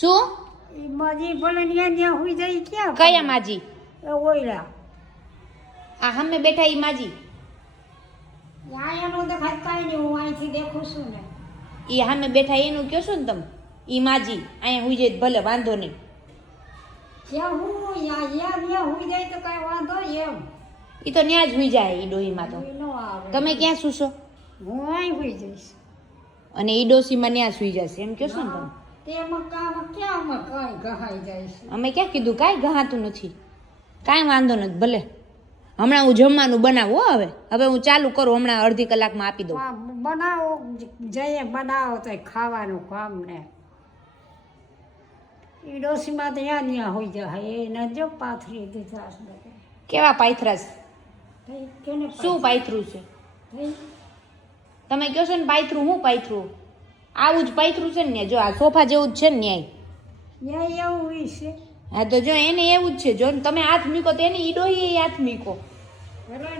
શું? માજી ભલે ન્યા ન્યા હુઈ જાય ક્યાં કયા માજી? એ ઓયલા. આ સામે બેઠા ઈ માજી. યા એનો દેખાય કાંઈ નહીં હું અહીંથી દેખું છું ને. ઈ સામે બેઠા એનું કયો છો ને તમે? ઈ માજી અહીંયા હુઈ જાય ભલે વાંધો નહીં. જ્યાં હું યા યા ન્યા હુઈ જાય તો કાંઈ વાંધો એમ. ઈ તો ન્યા જ હુઈ જાય ઈ ડોહીમાં તો. તમે ક્યાં સૂશો? હું અહીં હુઈ જઈશ. અને ઈ ડોસીમાં ન્યા સુઈ જશે એમ કયો છો ને તમે? અમે ક્યાં કીધું કાંઈ ગહાતું નથી. કાંઈ વાંધો નથી ભલે. હમણાં હું જમવાનું બનાવું હો હવે. હવે હું ચાલુ કરું હમણાં અડધી કલાકમાં આપી દઉં. બનાવો જઈએ બનાવો તો ખાવાનું કામ ને. ઈ ડોસીમાં તો યા ન્યા હોઈ જાય એને જો પાથરી દીધા કેવા પાથરા છે શું પાથરું? છે? તમે કહો છો ને પાથરું હું પાયથરું? આવું જ પાયથરું છે ને જો આ સોફા જેવું જ છે ને ન્યાય. ન્યા એવું છે. હા તો જો એને એવું જ છે. જો તમે હાથ મૂકો તો એને ઈડો એ હાથ મૂકો.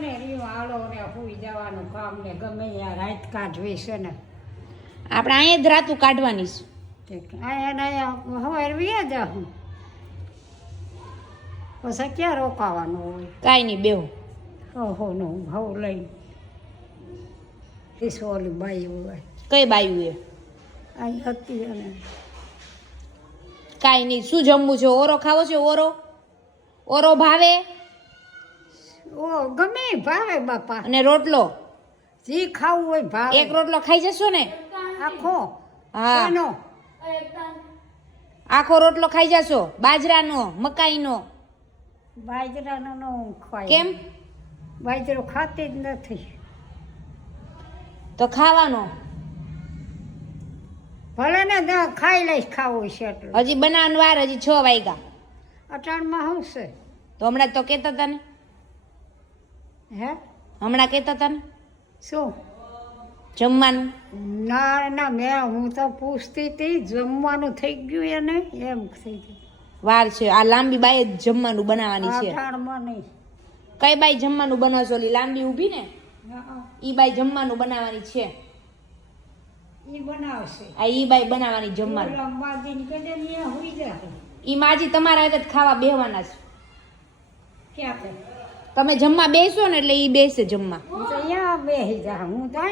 ને રીવા આલો ને સુઈ જવાનું કામ ને ગમે આ રાત કાઢવી છે ને. આપણે અહીંયા જ રાતું કાઢવાની છે. હવે વ્યા હું. પછી ક્યાં રોકાવાનું હોય? કાંઈ નહીં બેહો. ઓહો નો ભાવ લઈ ઈસોલી બાઈ હોય. કઈ બાયું એ અહીં હતી અને કાંઈ નહીં શું જમવું છે? ઓરો ખાવો છે ઓરો? ઓરો ભાવે? ઓ ગમે ભાવે બાપા. અને રોટલો? જી ખાવું હોય ભાવે. એક રોટલો ખાઈ જશો ને? આખો? હા. આખો રોટલો ખાઈ જશો? બાજરાનો મકાઈનો? બાજરાનો નો ખાય કેમ? બાજરો ખાતી જ નથી. તો ખાવાનો. ભલે ને ખાઈ લઈશ ખાવું છે એટલું. હજી બનાવવાનું વાર હજી છ વાગ્યા. અટાણમાં છે તો હમણાં તો કહેતા હતા ને. હે? હમણાં કહેતા હતા ને. શું? જમવાનું. ના ના મેં હું તો પૂછતી હતી જમવાનું થઈ ગયું એને એમ થઈ ગયું. વાર છે. આ લાંબી બાઈ જ જમવાનું બનાવવાની છે. કઈ બાઈ જમવાનું બનાવશો ઓલી લાંબી ઊભી ને? હા, ઈ બાઈ જમવાનું બનાવવાની છે. આ ઈ બાઈ બનાવવાની જમવાનું. ઈ માજી તમારા જ ખાવા બેહવાના છે. તમે જમવા બેસો ને એટલે ઈ બેસે જમવા. હું તો